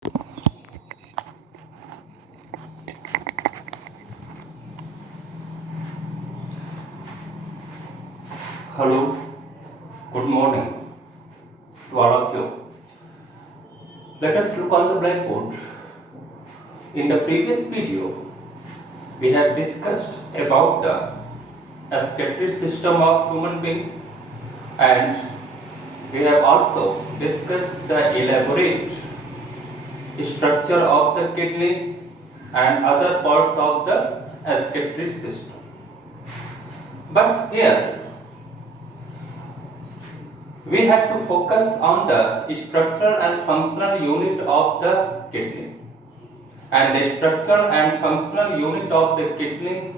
Hello, good morning to all of you. Let us look on the blackboard. In the previous video, we have discussed about the excretory system of human being, and we have also discussed the elaborate structure of the kidney and other parts of the excretory system. But here we have to focus on the structural and functional unit of the kidney. And the structural and functional unit of the kidney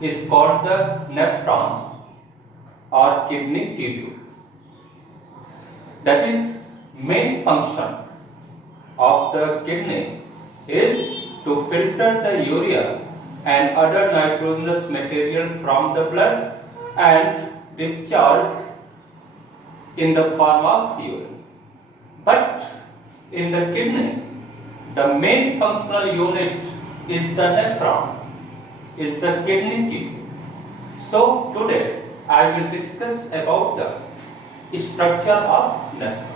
is called the nephron or kidney tubule. That is, main function of the kidney is to filter the urea and other nitrogenous material from the blood and discharge in the form of urine. But in the kidney, the main functional unit is the nephron, is the kidney tube. So today I will discuss about the structure of nephron.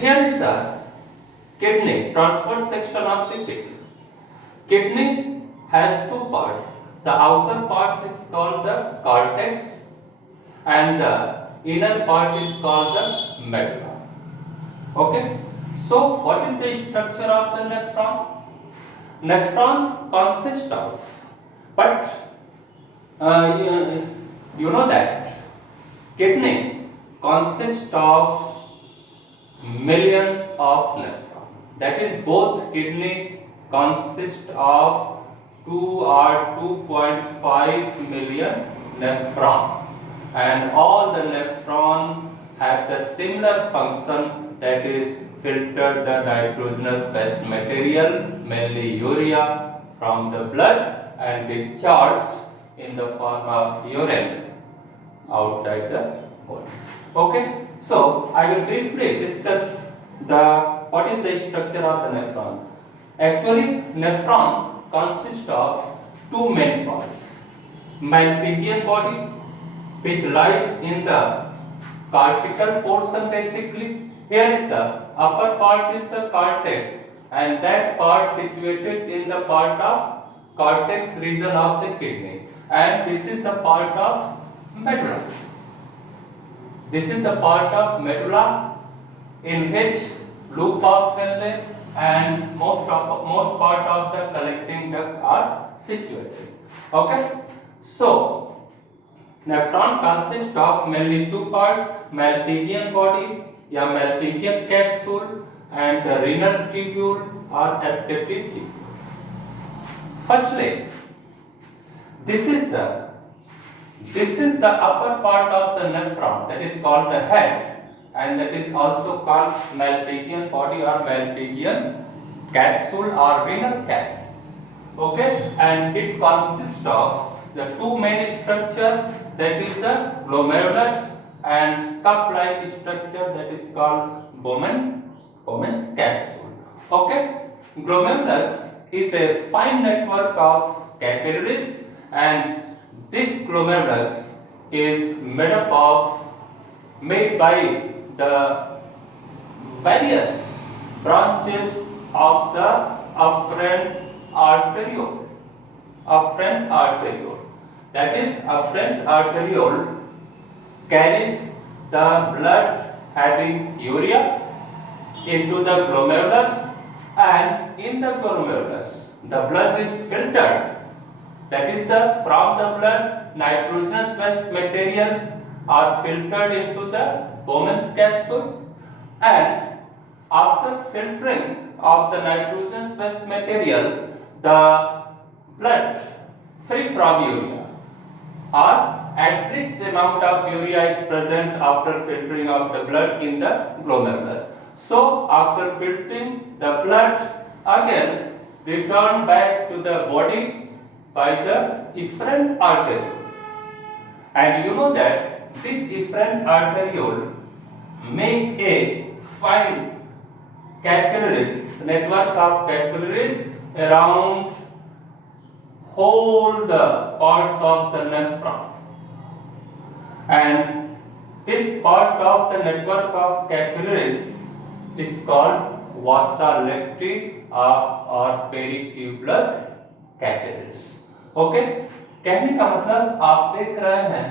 Here is the kidney, transverse section of the kidney. Kidney has two parts. The outer part is called the cortex and the inner part is called the medulla. Okay. So what is the structure of the nephron? Nephron consists of, but you know that kidney consists of millions of nephron. That is, both kidney consist of 2 or 2.5 million nephron, and all the nephron have the similar function, that is filter the nitrogenous waste material, mainly urea, from the blood and discharged in the form of urine outside the body. Okay, so I will briefly discuss what is the structure of the nephron. Actually, nephron consists of two main parts: Malpighian body, which lies in the cortical portion basically. Here is the upper part is the cortex, and that part situated in the part of cortex region of the kidney, and this is the part of medulla. This is the part of medulla in which loop of Henle and most part of the collecting duct are situated. Okay, so nephron consists of mainly two parts: Malpighian body या Malpighian capsule and the renal tubule or excretory tubule. Firstly, this is the upper part of the nephron, that is called the head, and that is also called Malpighian body or Malpighian capsule or renal cap. Okay, and it consists of the two main structure, that is the glomerulus and cup-like structure, that is called Bowman's capsule. Okay, glomerulus is a fine network of capillaries, and this glomerulus is made by the various branches of the afferent arteriole. That is, afferent arteriole carries the blood having urea into the glomerulus, and in the glomerulus the blood is filtered. That is, from the blood nitrogenous waste material are filtered into the Bowman's capsule, and after filtering of the nitrogenous waste material, the blood free from urea, or at least amount of urea is present after filtering of the blood in the glomerulus. So after filtering, the blood again return back to the body by the efferent arteriole. And you know that this efferent arteriole make a fine capillaries, network of capillaries around whole the parts of the nephron, and this part of the network of capillaries is called vasa lecti or peritubular capillaries. Okay, कहने का मतलब आप देख रहे हैं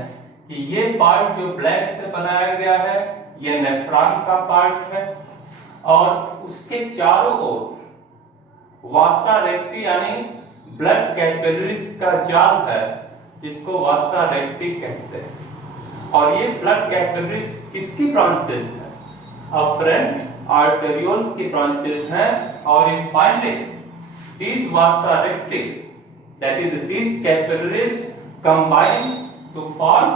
कि ये part जो ब्लैक से बनाया गया है ये नेफ्रॉन का पार्ट है, और उसके चारों ओर वासा रेक्टी यानी ब्लड कैपिलरीज का जाल है जिसको वासा रेक्टी कहते हैं। और ये ब्लड कैपिलरीज किसकी ब्रांचेस हैं? अफरेंट आर्टेरियोल्स की ब्रांचेस हैं, और in finding these vasa recti, that is these capillaries combine to form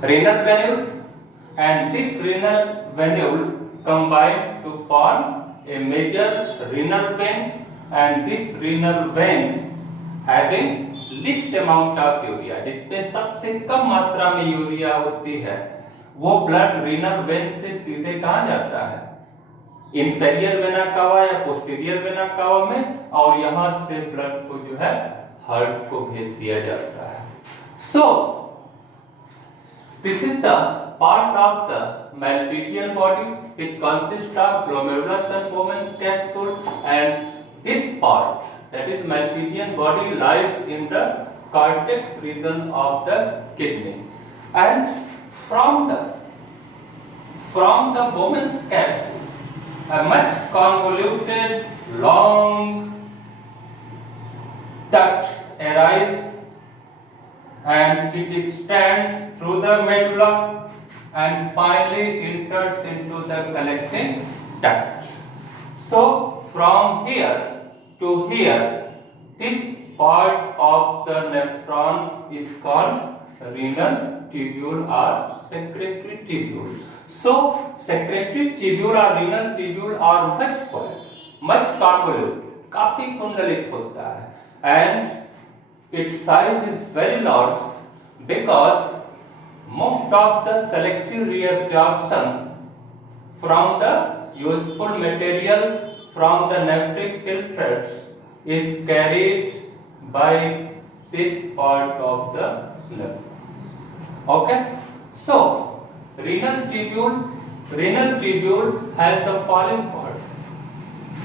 renal venule, and this renal venule combine to form a major renal vein, and this renal vein having least amount of urea, जिसमें सबसे कम मात्रा में urea होती है, वो blood renal vein से सीधे कहाँ जाता है? इंफेरियर वेना कावा या पोस्टीरियर वेना कावा में, और यहां से ब्लड को जो है हार्ट को भेज दिया जाता है। So this is the part of the Malpighian body which consists of glomerulus and Bowman's capsule, and this part, that is Malpighian body, lies in the cortex region of the kidney, and from the Bowman's capsule a much convoluted long ducts arise, and it extends through the medulla and finally enters into the collecting duct. So from here to here, this part of the nephron is called renal tubule or secretory tubule. So secretory tubule or renal tubule are much convoluted, काफी कुंडलित होता है, and its size is very large because most of the selective reabsorption from the useful material from the nephric filtrates is carried by this part of the nephron. Okay, so renal tubule has the following parts.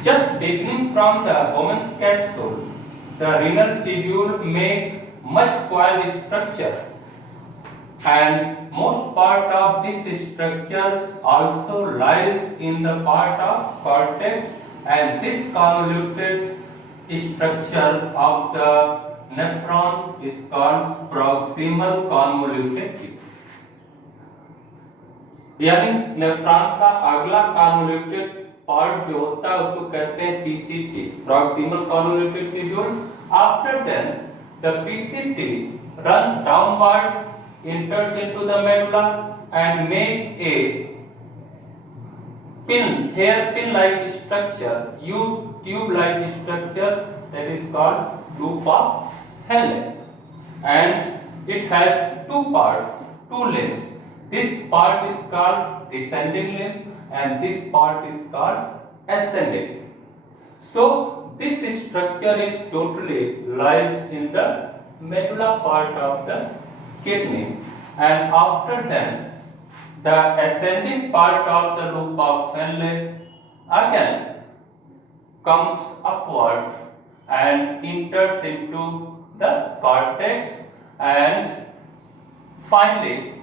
Just beginning from the Bowman's capsule, the renal tubule make much coil structure, and most part of this structure also lies in the part of cortex, and this convoluted structure of the nephron is called proximal convoluted tube. यानी nephron का अगला convoluted part जो होता है उसको कहते हैं PCT, proximal convoluted tubule. After then the PCT runs downwards, enters into the medulla and make a hairpin like structure, tube like structure, that is called loop of Henle, and it has two parts, two limbs. This part is called descending limb and this part is called ascending limb. So this structure is totally lies in the medulla part of the kidney, and after then the ascending part of the loop of Henle again comes upward and enters into the cortex and finally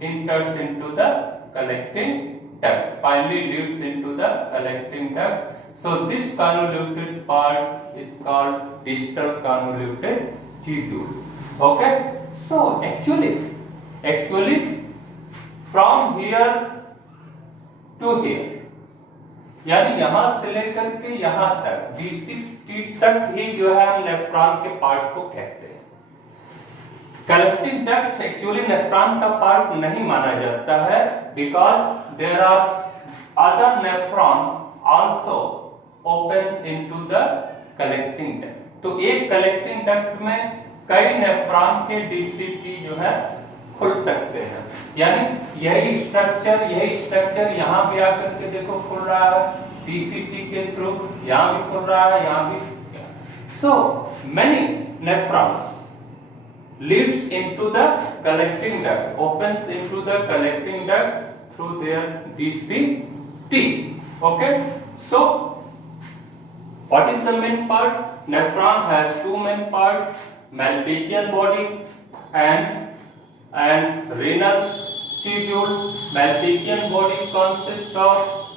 enters into the collecting duct, finally leads into the collecting duct. So this convoluted part is called distal convoluted tubule. Okay, so actually from here to here, यानी यहां से लेकर के यहां तक DCT तक ही जो है हम नेफ्रॉन के पार्ट को कहते हैं। कलेक्टिंग डक्ट एक्चुअली नेफ्रॉन का पार्ट नहीं माना जाता है, because there are other nephron also opens into the collecting duct. तो एक कलेक्टिंग डक्ट में कई नेफ्रॉन के DCT जो है खुल सकते हैं। यानी यही स्ट्रक्चर यहाँ भी आकर के देखो खुल रहा है टीसीटी के थ्रू, यहाँ भी खुल रहा है, यहाँ भी। So many nephrons leads into the collecting duct, opens into the collecting duct through their DCT. Okay, so what is the main part? Nephron has two main parts: Malpighian body and renal tubule. Malpighian body consists of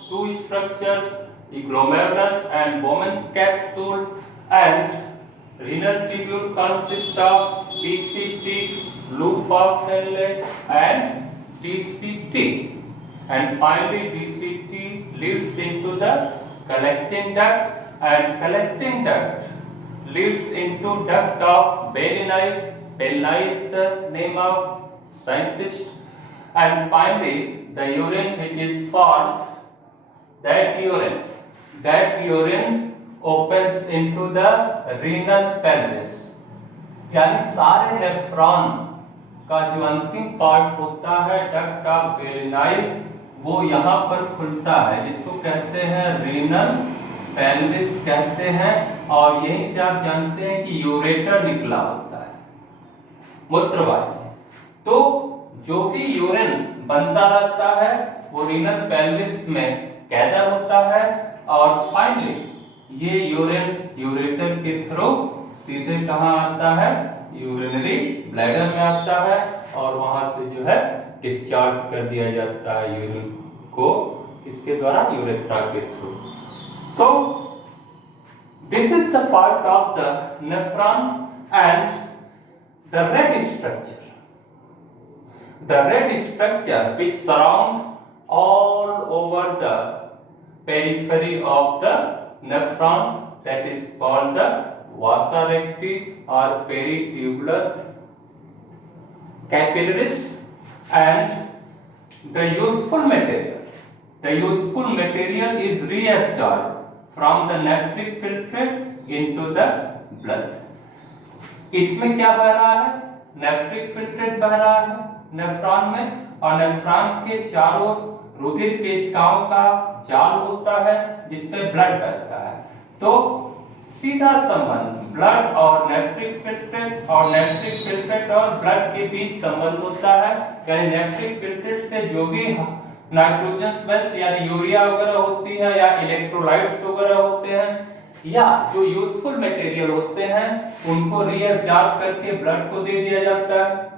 two structures: glomerulus and Bowman's capsule, and renal tubule consists of PCT, loop of Henle, and DCT. And finally, DCT leads into the collecting duct, and collecting duct leads into duct of Bellini. Bellini is the name of scientist. And finally, the urine which is formed, that urine opens into the renal pelvis. यानी सारे nephron का जो अंतिम part होता है duct of Bellini, वो यहाँ पर खुलता है, जिसको कहते हैं रीनल पेल्विस कहते हैं। और यहीं से आप जानते हैं कि यूरेटर निकला होता है मूत्रवाहिनी। तो जो भी यूरिन बनता रहता है वो रीनल पेल्विस में कैदर होता है, और फाइनली ये यूरिन यूरेटर के थ्रू सीधे कहाँ आता है? यूरिनरी ब्लैडर में आता है, और वहां से जो है डिस्चार्ज कर दिया जाता है यूरिन को, इसके द्वारा यूरेथ्रा के थ्रू। तो this is the part of the nephron and the red structure. The red structure which surround all over the periphery of the nephron, that is called the vasa recti or peritubular capillaries. And the useful material is reabsorbed from the nephric filtrate into the blood. इसमें क्या बह रहा है? Nephric filtrate बह रहा है nephron में, और नेफ्रॉन के चारों रुधिर केशिकाओं का जाल होता है जिसमें ब्लड बहता है। तो सीधा संबंध ब्लड और नेफ्रिक फिल्ट्रेट, और नेफ्रिक फिल्ट्रेट और ब्लड के बीच संबंध होता है। यानी नेफ्रिक फिल्ट्रेट से जो भी नाइट्रोजन बेस यानी यूरिया वगैरह होती है, या इलेक्ट्रोलाइट्स वगैरह होते हैं, या जो यूजफुल मटेरियल होते हैं, उनको रीअब्जॉर्ब करके ब्लड को दे दिया जाता है।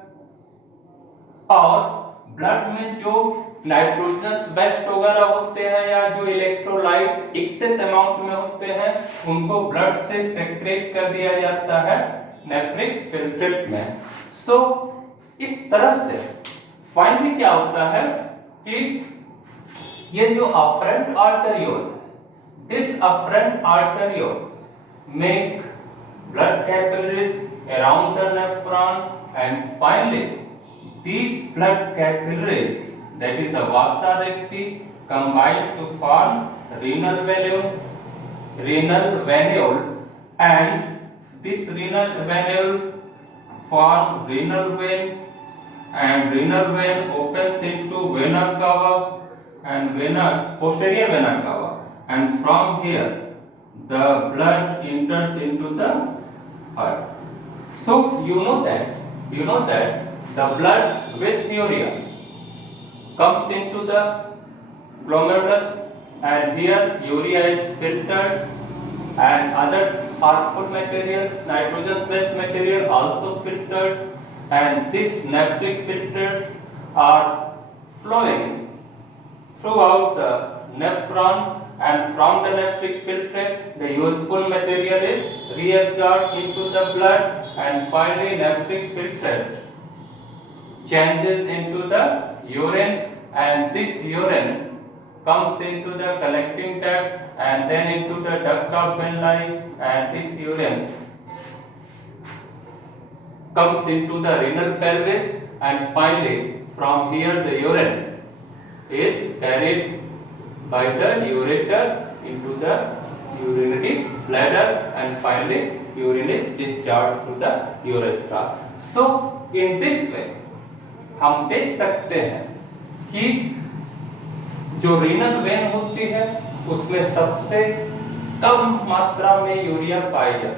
और ब्लड में जो नाइट्रोजनस वेस्ट वगैरह होते हैं, या जो इलेक्ट्रोलाइट एक्सेस अमाउंट में होते हैं, उनको ब्लड से सेक्रेट कर दिया जाता है नेफ्रिक फिल्ट्रेट में। सो इस तरह से फाइनली क्या होता है कि ये जो अफरेंट आर्टेरियोल है, this afferent arteriole make blood capillaries around the nephron, and finally these blood capillaries, that is a vasa recti, combine to form renal venule, and this renal venule form renal vein, and renal vein opens into vena cava and posterior vena cava, and from here the blood enters into the heart. So you know that the blood with urea comes into the glomerulus, and here urea is filtered, and other harmful material, nitrogen based material also filtered, and these nephric filters are flowing throughout the nephron, and from the nephric filtrate the useful material is reabsorbed into the blood, and finally nephric filtrate changes into the urine, and this urine comes into the collecting duct, and then into the duct of Bellini, and this urine comes into the renal pelvis, and finally from here the urine is carried by the ureter into the urinary bladder, and finally urine is discharged through the urethra. So in this way हम देख सकते हैं कि जो renal vein होती है उसमें सबसे कम मात्रा में यूरिया पाई जाती है,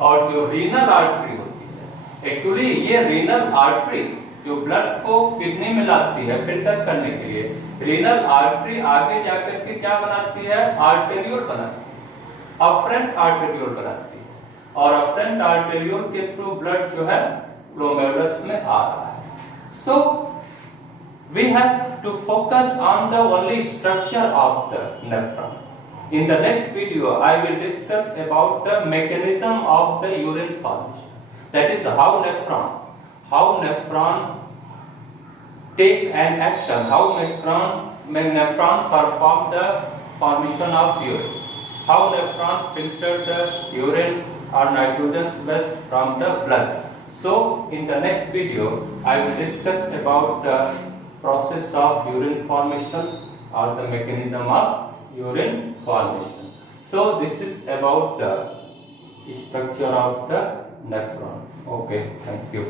और जो रीनल आर्टरी होती है, एक्चुअली ये रीनल आर्टरी जो ब्लड को किडनी में लाती है फिल्टर करने के लिए, रीनल आर्टरी आगे जाकर के क्या बनाती है, आर्टेरियोल बनाती है, अफरेंट आर्टेरियोल बनाती है, और अफरेंट आर्टेरियोल के थ्रू ब्लड जो है ग्लोमेरुलस में आ रहा है. So we have to focus on the only structure of the nephron. In the next video, I will discuss about the mechanism of the urine formation. That is how nephron take an action, how nephron perform the formation of urine, how nephron filter the urine or nitrogen waste from the blood. So in the next video, I will discuss about the process of urine formation or the mechanism of urine formation. So this is about the structure of the nephron. Okay, thank you.